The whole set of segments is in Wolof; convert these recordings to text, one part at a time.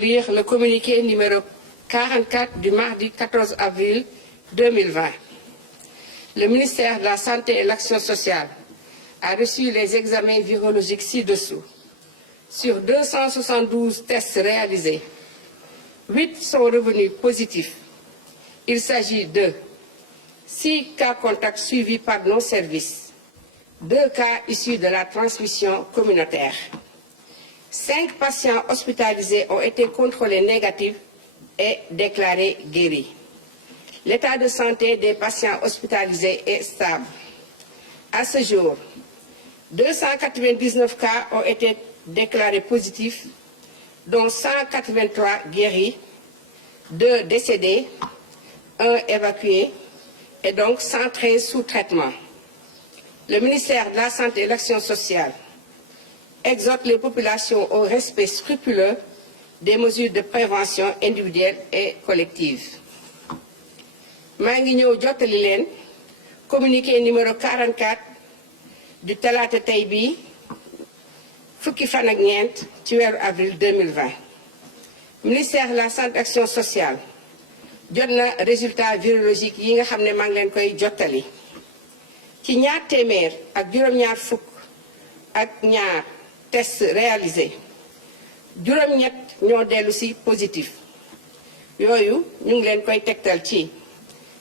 Lire le communiqué numéro 44 du mardi 14 avril 2020. Le ministère de la Santé et de l'Action sociale a reçu les examens virologiques ci-dessous. Sur 272 tests réalisés, 8 sont revenus positifs. Il s'agit de 6 cas contacts suivis par nos services, 2 cas issus de la transmission communautaire. 5 patients hospitalisés ont été contrôlés négatifs et déclarés guéris. L'état de santé des patients hospitalisés est stable. À ce jour, 299 cas ont été déclarés positifs, dont 183 guéris, 2 décédés, 1 évacué et donc 113 sous traitement. Le ministère de la Santé et de l'Action sociale exhorte les populations au respect scrupuleux des mesures de prévention individuelle et collective. maa ngi ñëw jottali leen communiqué numéro 44 du talaata tey bii fukki fan ak ñeent ci weeru avril 2020. Ministère de la Santé et Action sociale jot na résultat virologique yi nga xam ne maa ngi leen koy jottali ci ñaar téeméer ak juróom-ñaar fukk ak ñaar test réalisé juróom-ñett ñoo dellu si positif yooyu ñu ngi leen koy tegtal ci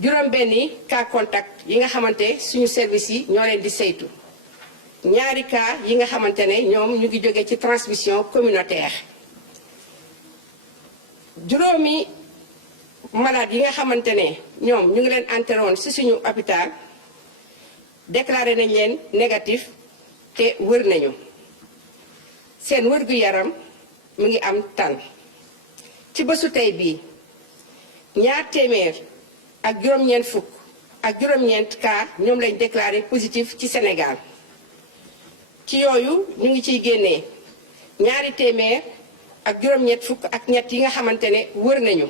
juróom-benni cas contact yi nga xamante suñu service yi ñoo leen di saytu ñaari cas yi nga xamante ne ñoom ñu ngi jóge ci transmission communautaire juróomi malade yi nga xamante ne ñoom ñu ngi leen enterré woon ci suñu hôpital déclaré nañ leen négatif te wër nañu seen wërgu yaram mu ngi am tan ci bésu tey bii ñaar téeméer ak juróom-ñeent fukk ak juróom-ñeent cas ñoom lañ déclaré positif ci Sénégal ci yooyu ñu ngi ciy génnee ñaari téeméer ak juróom-ñett fukk ak ñett yi nga xamante ne wër nañu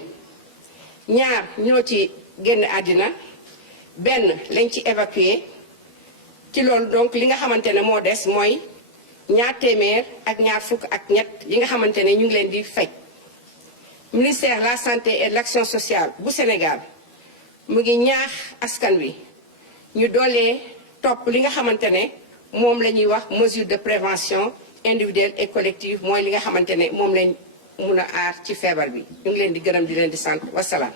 ñaar ñoo ci génn àddina benn lañ ci évacué ci loolu donc li nga xamante ne moo des mooy ñaar téeméer ak ñaar fukk ak ñett yi nga xamante ne ñu ngi leen di faj. Ministère de la Santé et de l'Action sociale bu Sénégal mu ngi ñaax askan wi ñu doolee topp li nga xamante ne moom la ñuy wax mesure de prévention individuelle et collective mooy li nga xamante ne moom lañ mun a aar ci feebar bi ñu ngi leen di gërëm di leen di sant wasalaam.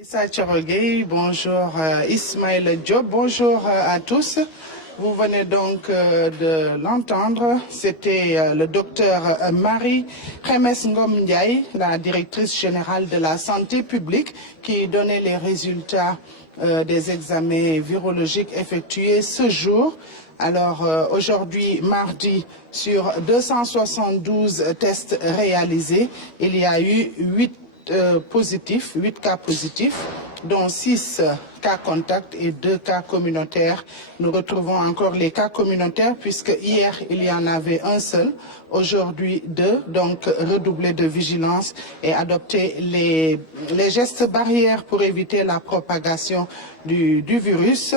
Issa Thioro Gueye, bonjour Ismaël Diop, bonjour à tous. Vous venez donc de l'entendre, c'était le docteur Marie-Khemesse Ngom Ndiaye, la directrice générale de la santé publique, qui donnait les résultats des examens virologiques effectués ce jour. Alors aujourd'hui, mardi, sur 272 tests réalisés, il y a eu 8 cas positifs, dont 6 cas contacts et 2 cas communautaires. Nous retrouvons encore les cas communautaires puisque hier, il y en avait un seul, aujourd'hui 2, donc redoubler de vigilance et adopter les gestes barrières pour éviter la propagation du virus.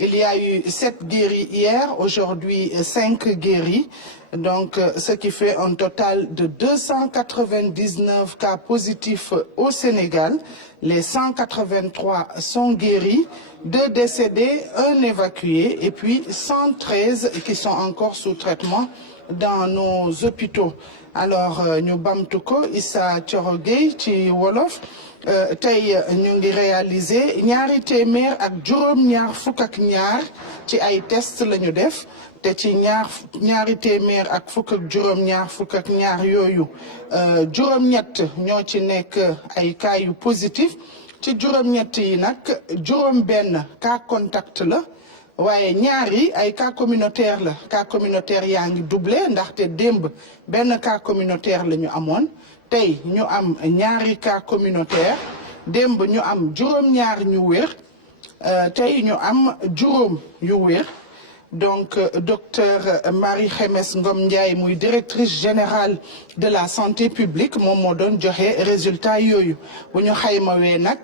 Il y a eu 7 guéris hier, aujourd'hui 5 guéris. Donc, ce qui fait un total de 299 cas positifs au Sénégal. Les 183 sont guéris, 2 décédés, 1 évacué et puis 113 qui sont encore sous traitement dans nos hôpitaux. Alors, ñu bamtu ko Issa Thioro Gueye ci wolof tey ñu ngi réaliser ñaari téeméer ak juróom-ñaar fukk ak ñaar ci ay test la ñu def. te ci ñaari téeméer ak fukk ak juróom-ñaar fukk ak ñaar yooyu juróom-ñett ñoo ci nekk ay cas yu positif ci juróom-ñett yi nag juróom-benn cas contact la waaye ñaar yi ay cas communautaire la cas communautaire yaa ngi doublé ndaxte démb benn cas communautaire la ñu amoon tey ñu am ñaari cas communautaire démb ñu am juróom-ñaar ñu wér tey ñu am juróom yu wér. donc docteur Marie Khemesse Ngom Ndiaye muy directrice générale de la santé publique moom moo doon joxe résultat yooyu bu ñu xaymawee nag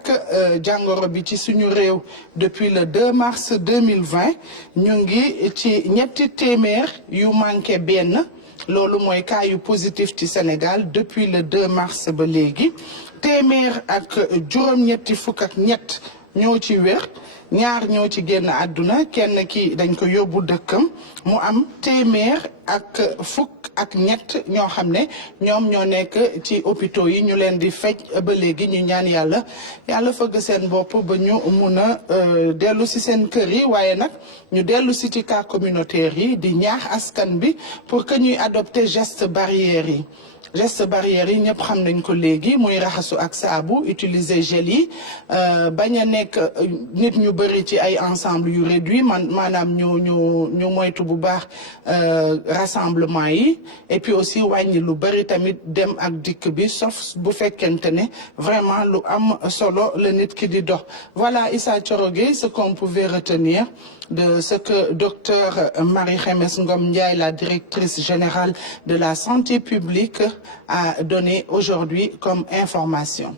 jàngoro bi ci suñu réew depuis le 2 mars 2020 ñu ngi ci ñetti téeméer yu manqué benn loolu mooy cas yu positif ci Sénégal depuis le 2 mars ba léegi téeméer ak juróom-ñetti fukk ak ñett ñoo ci wér ñaar ñoo ci génn àdduna kenn ki dañ ko yóbbu dëkkam mu am téeméer ak fukk ak ñett ñoo xam ne ñoom ñoo nekk ci hôpitaux yi ñu leen di fej ba léegi ñu ñaan yàlla fëgg seen bopp ba ñu mun a dellu si seen kër yi waaye nag ñu dellu si ci cas communautaire yi di ñaax askan bi pour que ñuy adopter geste barrière yi geste barrière yi ñëpp xam nañ ko léegi muy raxasu ak saabu utiliser gel yi bañ a nekk nit ñu bëri ci ay ensemble yu réduit maanaam ñu moytu bu baax rassemblement yi et puis aussi wàññi lu bëri tamit dem ak dikk bi sauf bu fekkente ne vraiment lu am solo la nit ki di dox voilà Issa Thioro Gueye ce qu'on pouvait retenir de ce que docteur Marie Khemesse Ngom Ndiaye, la directrice générale de la santé publique, a donné aujourd'hui comme information.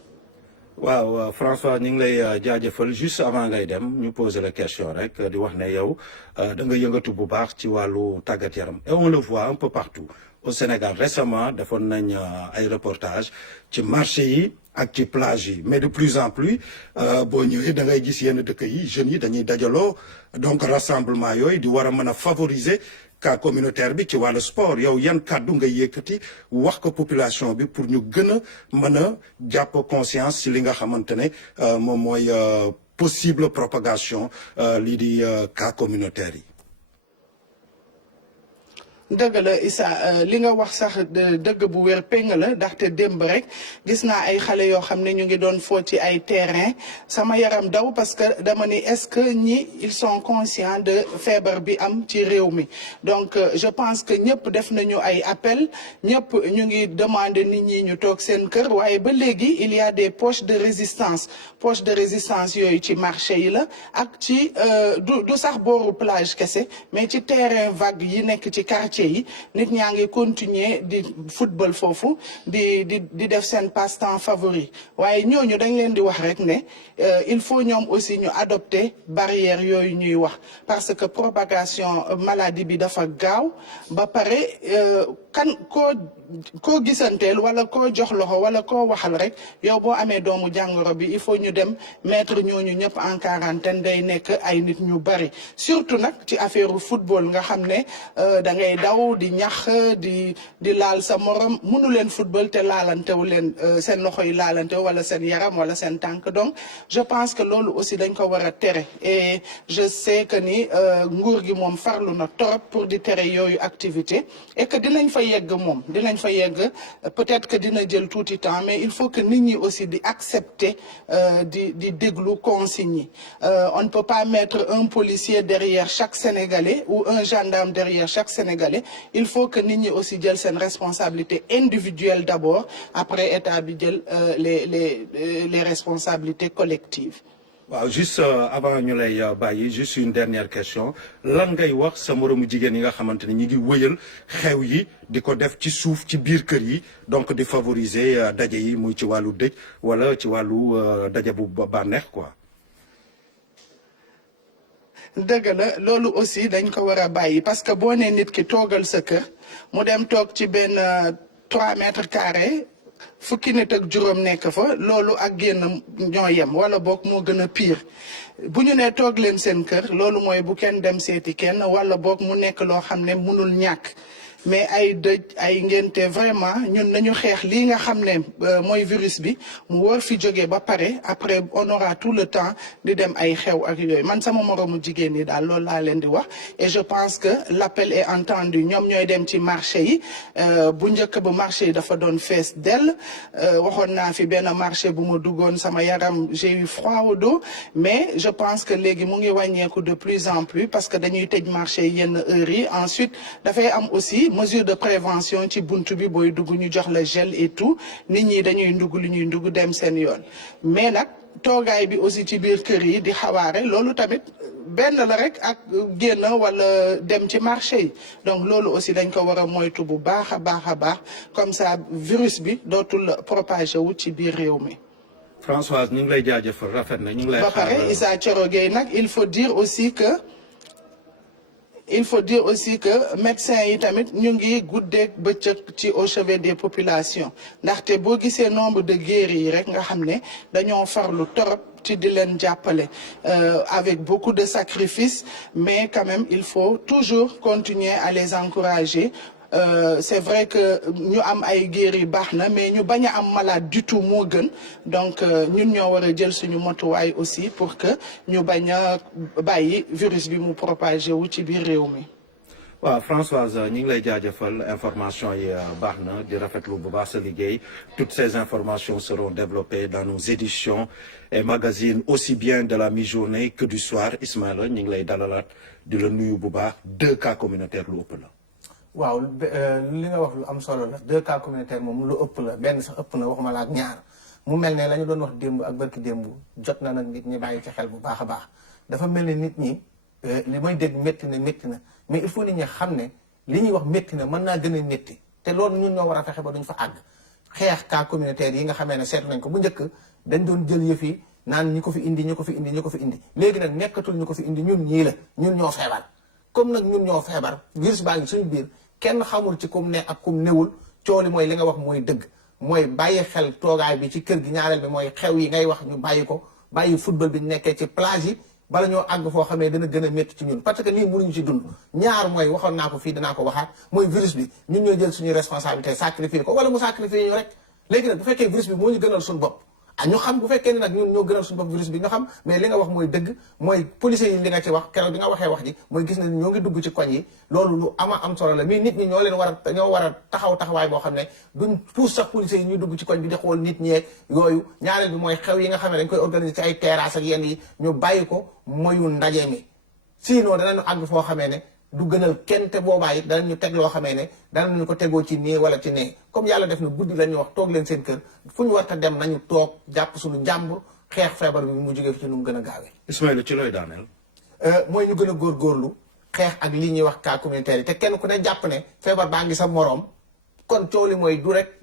waaw François ñu ngi lay jaajëfal juste avant ngay dem ñu poser la question rek di wax ne yow da nga yëngatu bu baax ci wàllu tàggat yaram et on le voit un peu partout au Sénégal récemment defoon nañ ay reportages ci marché yi ak ci plage yi mais de plus en plus boo ñëwee da ngay gis yenn dëkk yi jeunes yi dañuy dajaloo donc rassemblement yooyu di war a mën a favoriser cas communautaire bi ci wàllu sport yow yan kàddu nga yëkkati wax ko population bi pour ñu gën a mën a jàpp conscience ci li nga xamante ne moom mooy possible propagation lii di cas communautaire yi. dëgg la Issa li nga wax sax dëgg bu wér péng la ndaxte démb rek gis naa ay xale yoo xam ne ñu ngi doon foo ci ay terrain sama yaram daw parce que dama ni est-ce que ñi ils sont conscients de feebar bi am ci réew mi donc je pense que ñëpp def nañu ay appel ñëpp ñu ngi demander nit ñi ñu toog seen kër waaye ba léegi il y a des poches de résistance yooyu ci marché yi la ak ci du sax booru plage kese mais ci terrain vague yi nekk ci quartier yi nit ñaa ngi continuer di football foofu di def seen passe-temps favori waaye ñooñu dañ leen di wax rek ne il faut ñoom aussi ñu adopter barrière yooyu ñuy wax parce que propagation maladie bi dafa gaaw ba pare koo gisanteel wala koo jox loxo wala koo waxal rek yow boo amee doomu jàngoro bi il faut ñu dem mettre ñooñu ñëpp en quarantaine day nekk ay nit ñu bari surtout nag ci affaire football nga xam ne da ngay daw di ñax di laal sa morom mënu leen football te laalantewu leen seen loxo yi laalantewu wala seen yaram wala seen tànk donc je pense que loolu aussi dañ ko war a tere et je sais que ni nguur gi moom farlu na torop pour di tere yooyu activité et que dinañ fa yegg moom dinañ fa yegg peut-être que dina jël tuuti temps mais il faut que nit ñi aussi di accepter di déglu consignes yi on ne peut pas mettre un policier derrière chaque Sénégalais ou un gendarme derrière chaque Sénégalais il faut que nit ñi aussi jël seen responsabilité individuelle d'abord après état bi jël les responsabilités collectives. waaw juste avant ñu lay bàyyi juste une dernière question lan ngay wax sa moromu jigéen yi nga xamante ne ñi ngi wëyal xew yi di ko def ci suuf ci biir kër yi donc di favoriser daje yi muy ci wàllu dëj wala ci wàllu daje bu bànneex quoi. dëgg la loolu aussi dañ ko war a bàyyi parce que boo nee nit ki toogal sa kër mu dem toog ci benn 3 mètres carrés fukki nit ak juróom nekk fa loolu ak génn ñoo yem wala boog moo gën a pire bu ñu nee toog leen seen kër loolu mooy bu kenn dem seeti kenn wala boog mu nekk loo xam ne mënul ñàkk mais ay dëj ay ngénte vraiment ñun nañu xeex lii nga xam ne mooy virus bi mu war fi jógee ba pare après on aura tout le temps di dem ay xew ak yooyu man sama moromu jigéen ñi daal loolu laa leen di wax et je pense que l'appel est entendu ñoom ñooy dem ci marché yi bu njëkk ba marché yi dafa doon fees dell waxoon naa fi benn marché bu ma duggoon sama yaram j'ai eu froid au dos mais je pense que léegi mu ngi wàññeeku de plus en plus parce que dañuy tëj marché yi yenn heures yi ensuite dafay am aussi mesure de prévention ci buntu bi booy dugg ñu jox la gel et tout nit ñi dañuy ndugg li ñuy ndugg dem seen yoon mais nag toogaay bi aussi ci biir kër yi di xawaare loolu tamit benn la rek ak génn wala dem ci marché yi donc loolu aussi dañ ko war a moytu bu baax a baax comme ça virus bi dootul propagé wu ci biir réew mi. Françoise ñu ngi lay jaajëfal rafet na ñu ngi lay ba pare Issa Thioro Gueye nag il faut dire aussi que médecins yi tamit ñu ngi guddeeg bëccëg ci au chevet des populations ndaxte boo gisee nombre de guéris yi rek nga xam ne dañoo farlu torop ci di leen jàppale avec beaucoup de sacrifices mais quand même il faut toujours continuer à les encourager. C'est vrai que ñu am ay guéris baax na mais ñu bañ a am malade du tout moo gën donc ñun ñoo war a jël suñu motuwaay aussi pour que ñu bañ a bàyyi virus bi mu propagé wu ci biir réew mi. waaw Françoise ñu ngi lay jaajëfal information yi baax na di rafetlu bu baax sa liggéey toutes ces informations seront développées dans nos éditions et magazines aussi bien de la mi-journée que du soir Ismaïla ñu ngi lay dalalaat di la nuyu bu baax 2 cas communautaires lu ëpp la. waaw li nga wax lu am solo la 2 cas communautaires moom lu ëpp la benn sax ëpp na waxuma la ak ñaar mu mel ne la ñu doon wax démb ak barki démb jot na nag nit ñi bàyyi ci xel bu baax a baax dafa mel ne nit ñi li may dégg métti na mais il faut nit ñi xam ne li ñuy wax métti na mën naa gën a métti te loolu ñun ñoo war a fexe ba duñ fa àgg xeex cas communautaire yi nga xamee ne seetlu nañ ko bu njëkk dañ doon jël yëf yi naan ñi ko fi indi léegi nag nekkatul ñu ko fi indi ñun ñii la ñun ñoo feebar comme nag ñun ñoo feebar virus baa ngi suñu biir kenn xamul ci kum ne ak kum newul cooli mooy li nga wax mooy dëgg mooy bàyyi xel toogaay bi ci kër gi ñaareel bi mooy xew yi ngay wax ñu bàyyi football bi nekkee ci plage yi bala ñoo àgg foo xamee dana gën a métti ci ñun parce que nii mënuñu ci dund ñaar mooy waxoon naa ko fii danaa ko waxaat mooy virus bi ñun ñoo jël suñuy responsabilité sacrifier ko wala mu sacrifier ñu rek léegi nag bu fekkee virus bi moo ñu gënal suñu bopp ñu xam bu fekkee ne nag ñun ñoo gënal suñu bopp virus bi ñu xam mais li nga wax mooy dëgg mooy policiers yi li nga ci wax keroog bi nga waxee wax ji mooy gis na ñoo ngi dugg ci koñ yi loolu lu am solo la mais nit ñi ñoo war a taxawaay boo xam ne duñ puus sax policiers yi ñuy dugg ci koñ bi di xool nit ñeeg yooyu ñaareel bi mooy xew yi nga xam ne dañ koy organiser ci ay terrasse ak yenn yi ñu bàyyi ko moyu ndaje mi sinon danañu àgg foo xamee ne du gënal kenn te boobaa it danañu teg loo xamee ne danañu ko tegoo ci nii wala ci nee comme yàlla def na guddi la ñuy wax toog leen seen kër fu ñu war a dem nañu toog jàpp suñu njàmbur xeex feebar bi mu jógee fi ci nu mu gën a gaawee. Ismaïla ci looy daaneel. mooy ñu gën a góorgóorlu xeex ak lii ñuy wax cas communautaire yi te kenn ku ne jàpp ne feebar baa ngi sa moroom kon coow li mooy du rek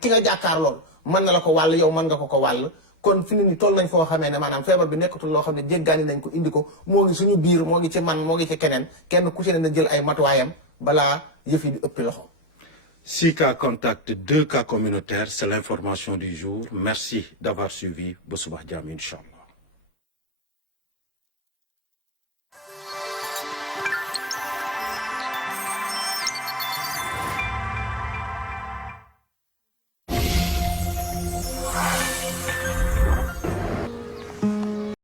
ki nga jàkkaar lool mën na la ko wàll yow mën nga ko wàll. kon fi ni toll nañ foo xamee ne maanaam feebar bi nekkatul loo xam ne jéggaani nañ ko indi ko moo ngi suñu biir moo ngi ci man moo ngi ci keneen kenn ku ci ne na jël ay matuwaayam balaa yëf yi di ëppi loxo. 6 cas contacts, 2 cas communautaires, c'est l'information du jour. Merci d'avoir suivi. Ba suba jàmm, Inch'Allah.